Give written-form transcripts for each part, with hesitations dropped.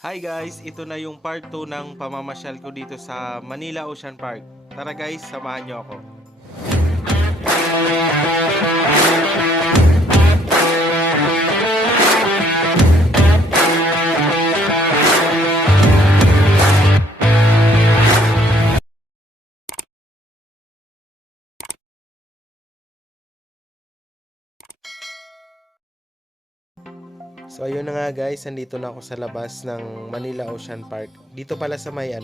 Hi guys, ito na yung part 2 ng pamamasyal ko dito sa Manila Ocean Park. Tara guys, samahan nyo ako. So ayun na nga guys, nandito na ako sa labas ng Manila Ocean Park. Dito pala sa may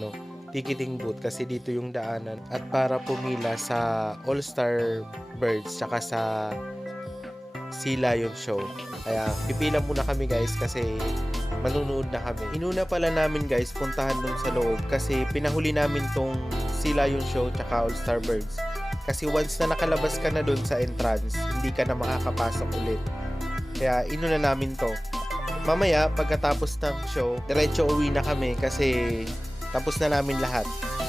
ticketing booth kasi dito yung daanan at para pumila sa All-Star Birds tsaka sa Sea Lion Show. Kaya pipila muna kami guys kasi manunood na kami. Inuna pala namin guys puntahan dun sa loob kasi pinahuli namin tong Sea Lion Show tsaka All-Star Birds. Kasi once na nakalabas ka na dun sa entrance, hindi ka na makakapasok ulit. Kaya inuna namin to. Mamaya, pagkatapos ng show, diretso uwi na kami kasi tapos na namin lahat.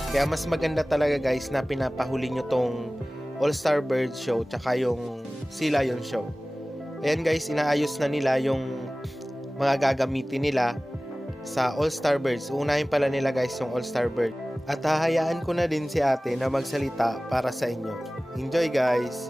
Kaya mas maganda talaga guys na pinapahuli nyo tong All-Star Bird Show tsaka yung Sea Lion Show. Ayan guys, inaayos na nila yung mga gagamitin nila sa All-Star Birds. Unahin pala nila guys yung All-Star Bird. At hahayaan ko na din si ate na magsalita para sa inyo. Enjoy guys!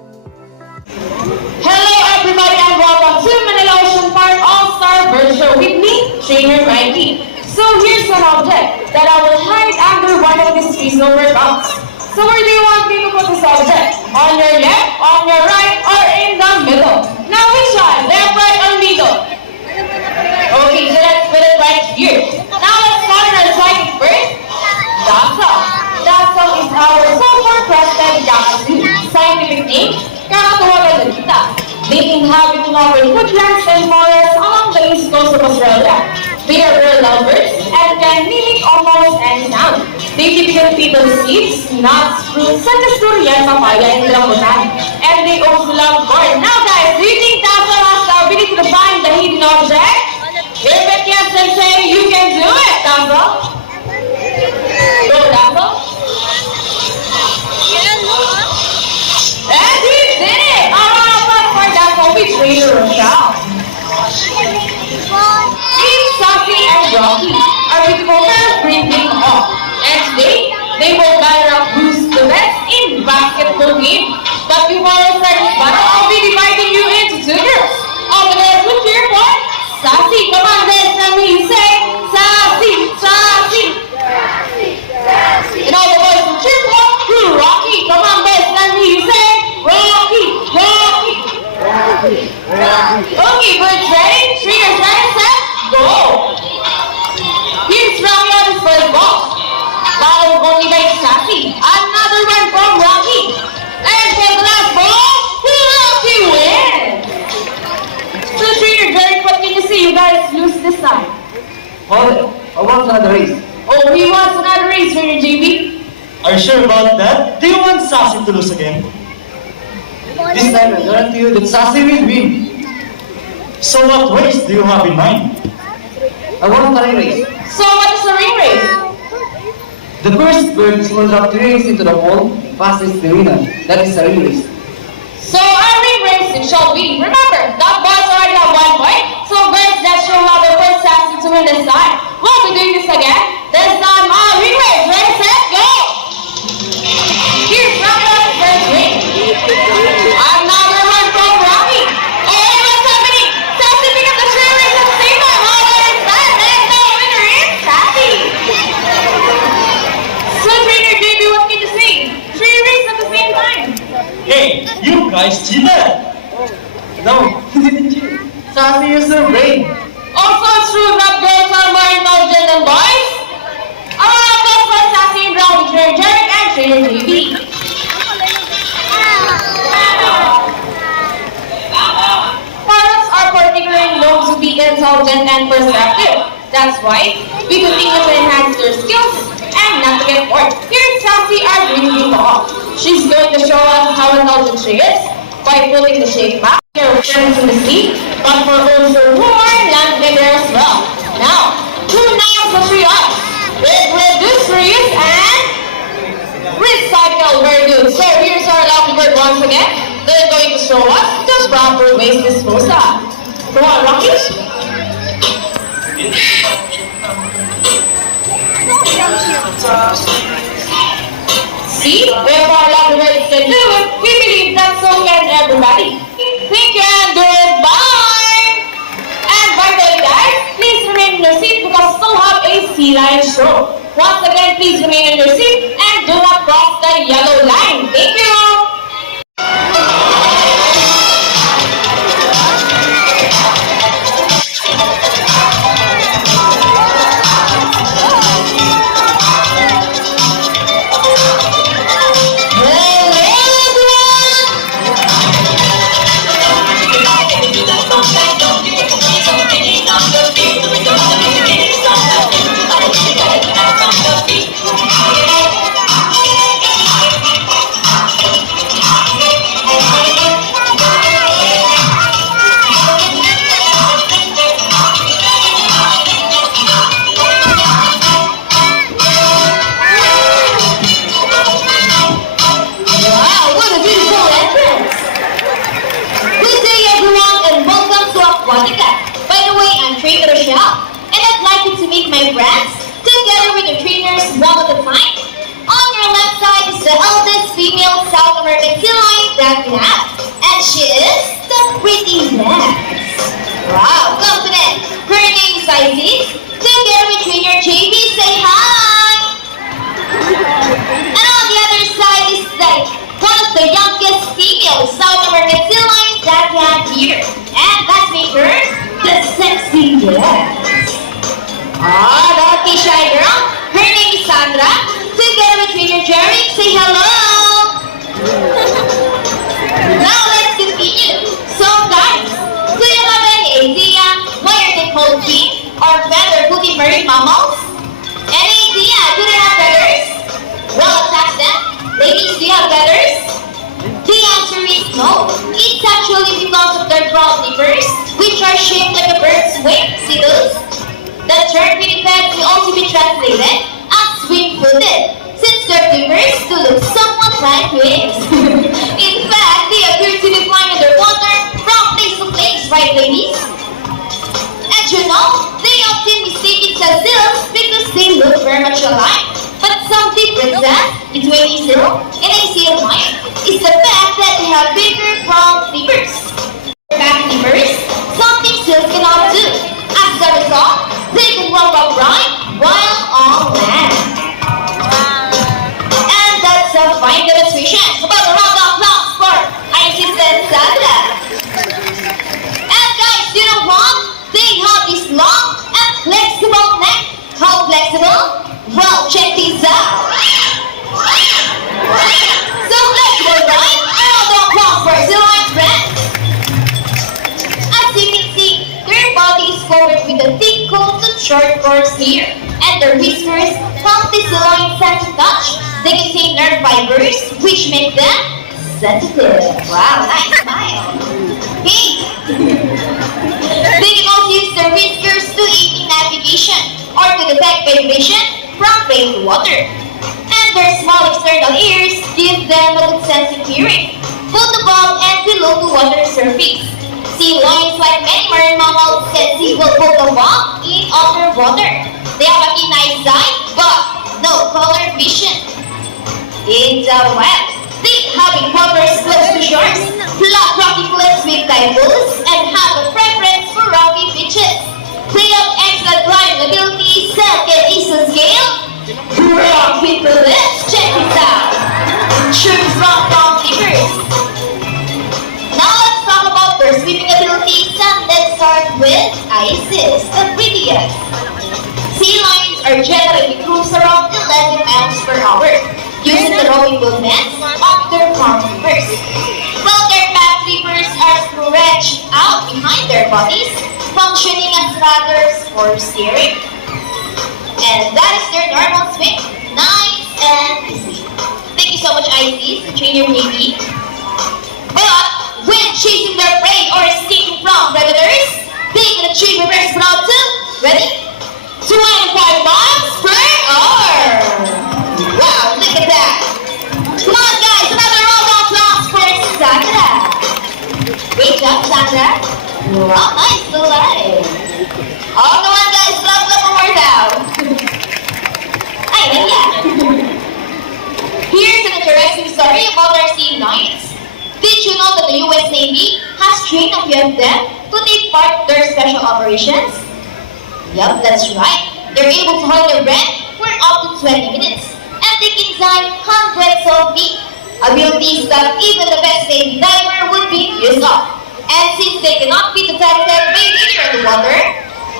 Hello everybody and welcome to Manila Ocean Park All-Star Bird Show with me, Trainer Mikey. So here's an object that I will hide under one of these three silver cups. So where do you want me to put this object? On your left, on your right, or in the middle? Now which one? Left, right, or middle? Okay, so let's put it right here. Now let's start our psychic first. Dasal. Dasal is our super trusted galaxy. Scientific name, kakatawagan na kita. They inhabit in our woodlands and forests along the east coast of Australia. They are bird lovers and can mimic almost any sound. They typically feed on seeds, nuts, fruits, such as durian, papaya, and rambutan. And they also love corn. Now guys, do you think Dasal has the ability to find the hidden object? If it yes, then say you can do it, Dasal. Go, Dasal. And he did it! For that movie Trainer Rochelle. Steve, Sophie, and Rocky are beautiful girls breathing off. And today, they will gather up who's the best in basketball game. But before I start this battle, I'll be dividing you into two groups. All the girls will cheer for Sassy. Come on, guys, let me say Sassy, Sassy. And all the boys will cheer for Rocky. Come on, guys, let me say Rocky, Rocky. Okay, birds ready? Trainers ready, set, go! Here's Rocky on his first ball. Followed only by Sassy. Another one from Rocky. And for the last ball, Rocky wins! So Trainer Derek, what can you say? You guys lose this time. Hold it. I want another race. Oh, he wants another race, Trainer JB. Are you sure about that? Do you want Sassy to lose again? This time I guarantee you that Sassy will win. So what race do you have in mind? I want a ring race. So what is the ring race? The first birds will drop 3 rings into the hole, fastest the winner. That is a ring race. So a ring race it shall be. Remember, that boys already have 1 point. So birds that show how the first Sassy to win this time. We'll be doing this again. This time, ring race. Ready, set, go! Here's Rocky first ring. Another one from Rocky. Oh, what's happening? Sassy pick up the 3 rings at the same time. How is that? And the winner is Sassy. So Trainer JB, what can you say? 3 rings at the same time. Hey, you guys cheated! No, he didn't cheat. Sassy is so brave. Also, it's true that girls are more intelligent than boys. Applause for Sassy and Brown, Trainer Derek and Trainer JB. Parrots are particularly known to be intelligent and perceptive. That's why we continue to enhance their skills and not to get bored. Here's Sassy arguing the ball. She's going to show us how intelligent she is by putting the shape back. Here, returning to the sea, but for also who are landed there as well. Now, who knows the tree up? Reduce, reuse, and recycle. Very good. So here's our lovely bird once again. They're going to show us the proper waste disposal. Come on, Rocky. See, therefore love the words can do it. We believe that so can everybody. Thank you and goodbye. And by the way guys, please remain in your seat because we still have a sea lion show. Once again, please remain in your seat and do not cross the yellow line. Thank you. Wow, what a beautiful entrance! Good day everyone and welcome to Aquatica. By the way, I'm Trainer Rochelle and I'd like you to meet my friends together with the trainers one at a time. On your left side is the eldest female South American sea lion that we have. And she is the pretty Lex. Wow, confident. Her name is Isis. Together with trainer JB, say hi! And on the other side is one of the youngest female South American sea lions that we have here. And let's make her the sexy Lex. Ah, don't be shy girl. Her name is Sandra. Together with trainer Jerry, say hello. Now let's continue. So guys, do you have any idea why are they called king or feather-footed marine mammals? Any idea? Do they have feathers? Well, ask them. Ladies, do you have feathers? The answer is no. It's actually because of their broad flippers, which are shaped like a bird's wing. See those? The term pinniped will also be translated as wing-footed, since their flippers do look somewhat like wings. In fact, they appear to be flying underwater from place to place, right ladies? And you know, they often mistake it as seals because they look very much alike. But some differences between a seal and a seal lion is the fact that they have bigger front flippers. Back flippers, something seals cannot do. As a result, they can walk upright while on land. And that's a fine demonstration about the round of applause for Isis and Sandra. And guys, you know what? They have this long and flexible neck. How flexible? Well, check this out. So flexible, right? Round of applause for sea lion friends. As you can see, their body is covered with a thick coat of short coarse hair, and their whiskers help the sea lion sense of touch. They contain nerve fibers, which make them sensitive. Wow, nice smile. Hey! They can also use their whiskers to aid in navigation or to detect vibration from rainwater. And their small external ears give them a good sense of hearing, both above and below the water surface. Sea lions, like many marine mammals, can see both above and underwater. They have a keen eyesight, but no color vision. In the web, they have encounters close to shores, flat rocky cliffs with typhoons, and have a preference for rocky beaches. They have excellent climbing ability, set at easy scale. Rock people, let's check this out. True front flippers. Now let's talk about their swimming abilities, and let's start with Isis, the prettiest. Sea lions are generally cruise around 11 miles per hour, using the rowing movements of their front flippers. While their back flippers are stretched out behind their bodies, functioning as rudders for steering. And that is their normal swim. Nice and easy. Thank you so much, Isis, trainer baby. But when chasing their prey or escaping from predators, they can achieve reverse proud too. Ready? 25 miles per hour. Wow, look at that. Come on, guys, another round of applause for Sandra. Great job, Sandra. Wow, nice delay. Oh, come on, guys, clap one more down. few of them to take part in their special operations? Yup, that's right. They're able to hold their breath for up to 20 minutes and they can dive hundreds of feet. Abilities that even the best Navy diver would be used of. And since they cannot be detected by danger in the water,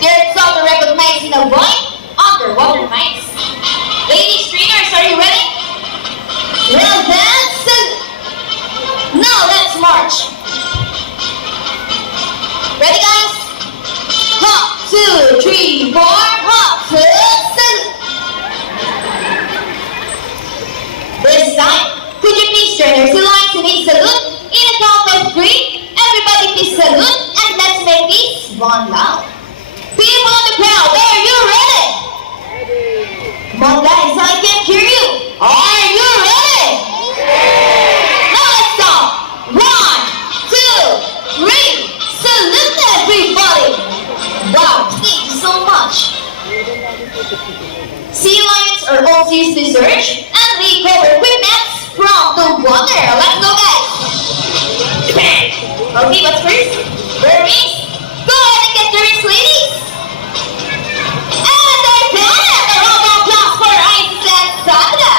they're taught to recognize and avoid underwater mines. Ladies trainers, are you ready? Well then, now let's march. Ready guys? Hop, 2, 3, 4, hop, 2, salute. This time, could you please join your two lines in a salute? In a count of 3, everybody please salute and let's make this one loud. People on the crowd, are you ready? Come on guys, I can't hear you. Are you ready? Now let's start. 1, 2, 3. Salute everybody. Wow, thank you so much. Sea lions are also used to search and recover equipment from the water. Let's go guys. Okay, what's first? Burmese. Go ahead and get the rings, ladies. And they're done it. A round of applause for Isis and Sandra.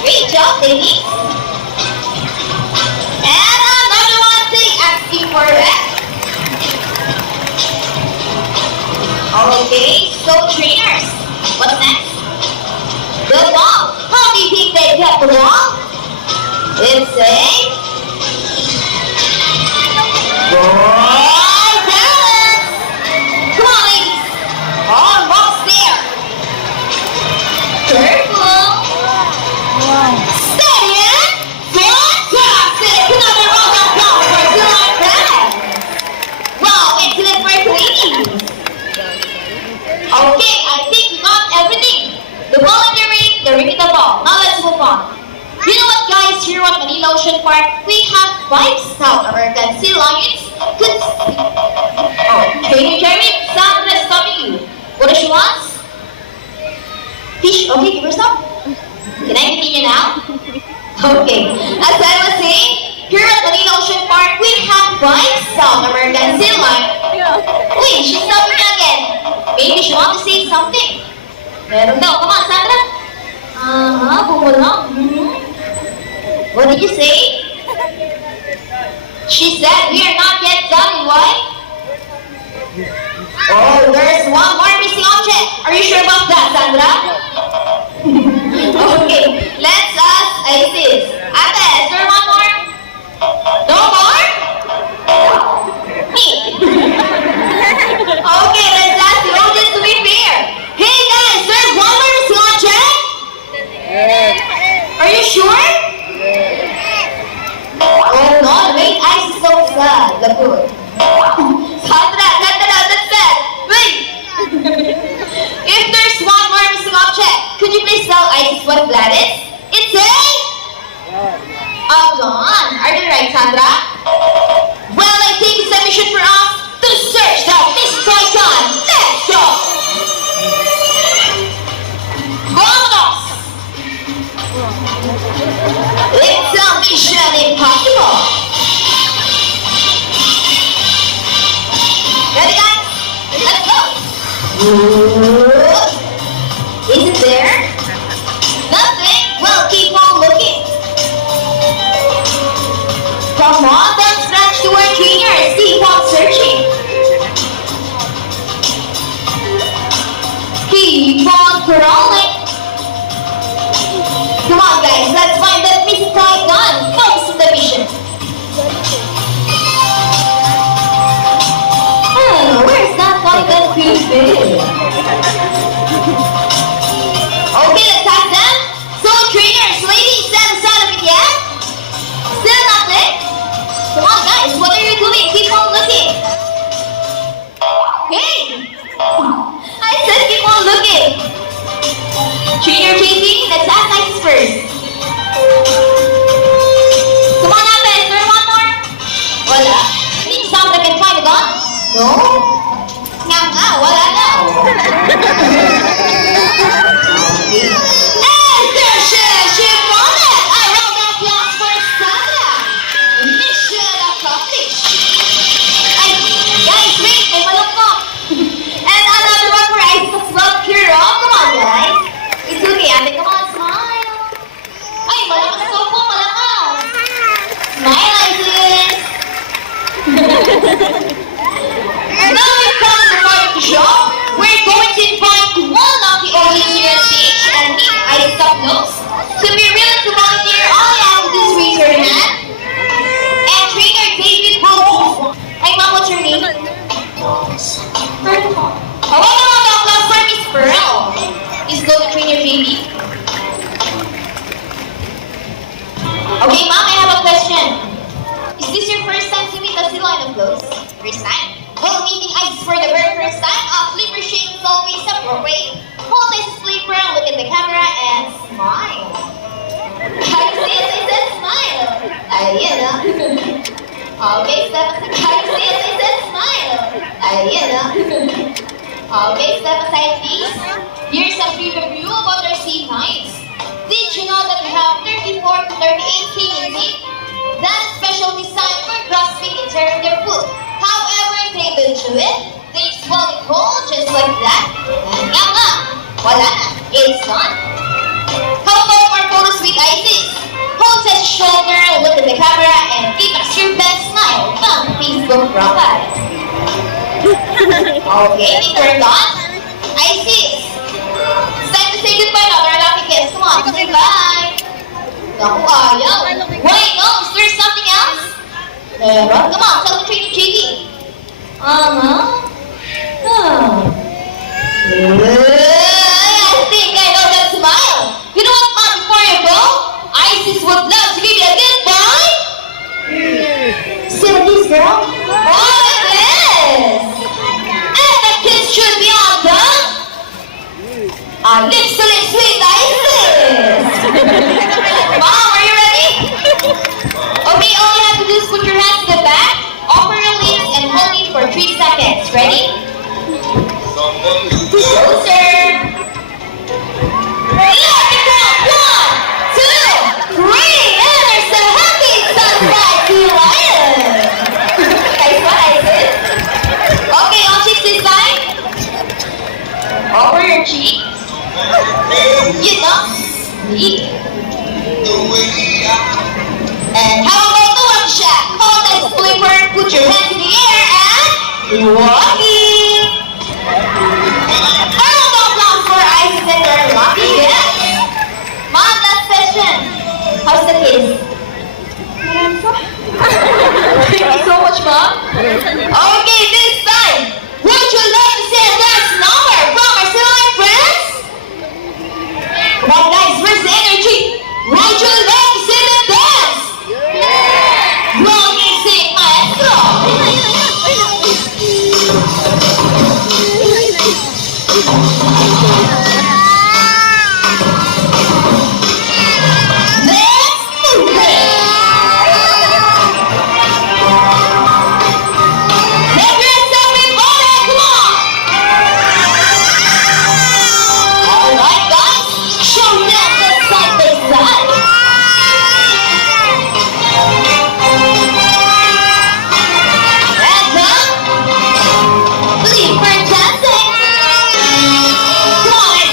Great job, ladies. And another one thing asking for that. Okay, so trainers, what's next? The ball. How do you think they get the ball? It's a ball balance. Come on, ladies. Almost there. Careful. Steady and fantastic. Another round of applause for July Bennett. Wow, excellent work, ladies. Okay, I think we got everything. The ball in the ring, the ring in the ball. Now let's move on. You know what guys, here at Manila Ocean Park, we have 5 South American sea lions. Okay, Jeremy, Sandra is stopping you. What does she want? Fish, okay, give her some. Can I continue now? Okay, as I was saying, here at Manila Ocean Park, we have 5 South American sea lions. Wait, she's stopping me again. Maybe she wants to say something. Meron daw. Come on, Sandra. Bumulong. What did you say? She said we are not yet done. Why? Oh, there's one more missing object. Are you sure about that, Sandra? Okay, let's ask Isis. Ate, is there one more? No more? Okay, let's ask the audience to be fair. Hey guys, there's one more missing object? Are you sure? Oh no, wait, Ice is so sad. Lagoon. Sandra, that's sad. Wait. If there's one more missing object, could you please tell Ice what that is? It's a... Gone. Are you right, Sandra? Well, I think it's a mission for us to search that missing icon. Let's go! Vámonos! It's a mission impossible. Ready, guys? Let's go! Is it there? Nothing? Well, keep on looking. Come on, don't stretch to our trainers. Keep on searching. Keep on crawling. Come on, guys. Let's find that missing icon. Focus on the mission. Where's that icon could be? Okay, let's ask them. So, trainers, ladies, stand aside of it yet? Still nothing? Come on guys, what are you doing? Keep on looking. Hey! I said keep on looking. Trainer JP, let's ask Isis first. Come on Ate, is there one more? Wala. Think Sandra can find a gun? No? Nga, wala na. And there she found it! A round of applause for Sandra. Mission accomplished. Ice up nose. So if you're willing to volunteer, all you have to do is raise your hand. And trainer David will. Hey mom, what's your name? Oh, no, class for Miss Pearl. Please go to trainer baby. Okay, mom, I have a question. Is this your first time to meet the line of clothes? First time? Well, meeting ice for the very first time, flipper shake is always appropriate. Hold this flipper, look at the camera, and smile. I said smile. Okay, step aside. I said smile. Okay, step aside, please. Here's a brief review about our sea nights. Did you know that we have 34 to 38 king in That's special design for grasping and tearing their food. However, they will chew it, they swallow it whole just like that. And yum nga! Wala na. It's done. How about our photos with Isis? Hold his shoulder, look at the camera, and give us your best smile from Facebook profile. Okay, think we're done? Isis! It's time to say goodbye now to our lucky guests. Come on, say bye! Naku, ayaw. Wait, no, is there something else? Come on, tell the trainer JD. I think I know that smile. You know what, Mom, before you go, Isis would love to give you a goodbye. Still a kiss, girl? Oh, it is. And the kiss should be on the lips to lips with Isis. Mom, are you ready? Okay, all you have to do is put your hands to the back, offer your lips, and hold it for 3 seconds. Ready? Closer. Let me count. 1, 2, 3. And there's a happy sunrise to lion. Guys, what I said? Okay, on cheeks this time. Over your cheek. You know. And how about the one shot? Hold that flipper, put your hands in the air, and walking. How about applause for Isis and her lucky guests? Mom, last question. How's the kiss? Thank you so much, Mom. Okay, this time, would you love to see a dance number from our silhouette friends? Come on, guys, where's the energy? Would you love to see them dance? Yeah! Roll music, maestro! Let's move it! Let yourself be voted, come on! Alright, guys, show them the side by side. Flipper dancing. Come on,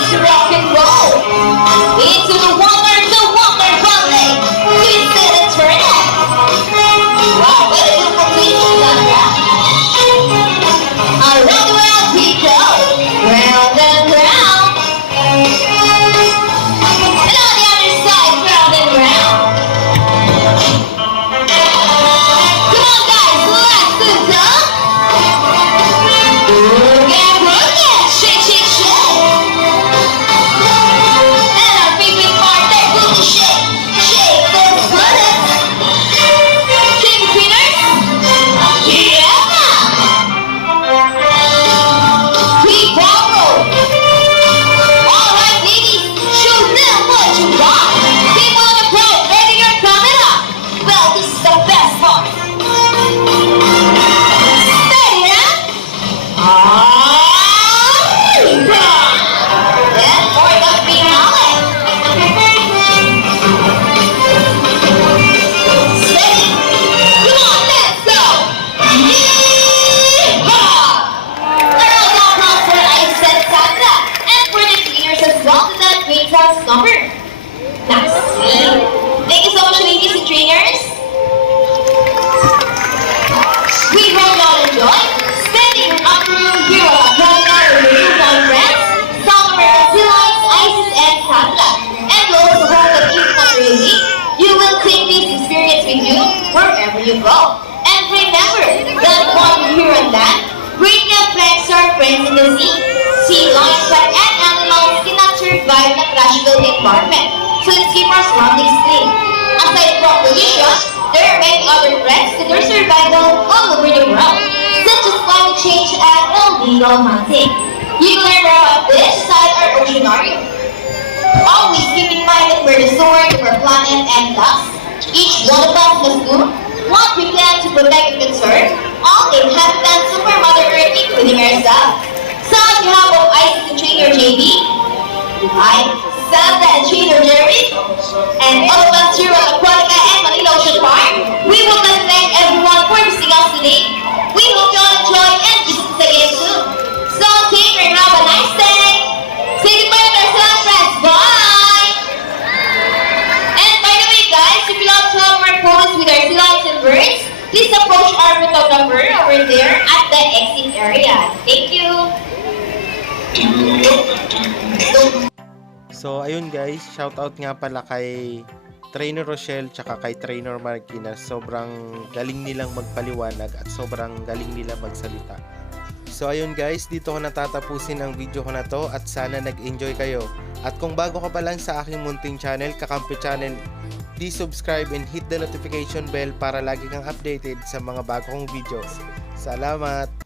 plant and animals cannot survive in a trash-filled environment, so let's keep our surroundings clean. Aside from pollution, there are many other threats to their survival all over the world, such as climate change and illegal hunting. You can learn more about this inside our oceanarium. Always keep in mind that we're the sword of our planet and thus, each one of us must do what we can to protect and conserve all the inhabitants of our Mother Earth, including ourselves. So on behalf of Isis and Trainer JB, I, Sandra and Trainer Jerry, and all of us here at Aquatica and Manila Ocean Park, we would like to thank everyone for visiting us today. We hope you all enjoy and visit us again soon. So take care and have a nice day. Say goodbye to our salon friends. Bye! And by the way guys, if you love to have more photos with our salons and birds, please approach our photographer over there at the exit area. Thank you! So ayun guys, shoutout nga pala kay Trainer Rochelle tsaka kay Trainer Marquina. Sobrang galing nilang magpaliwanag at sobrang galing nila magsalita. So ayun guys, dito ko natatapusin ang video ko na to at sana nag-enjoy kayo. At kung bago ka pa lang sa aking munting channel, Kakampi Channel, please subscribe and hit the notification bell para lagi kang updated sa mga bago kong videos. Salamat!